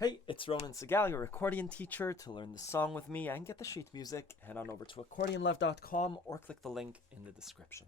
Hey, it's Ronan Segal, your accordion teacher. To learn the song with me and get the sheet music, head on over to accordionlove.com or click the link in the description.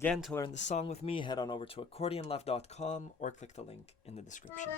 Again, to learn the song with me, head on over to accordionlove.com or click the link in the description.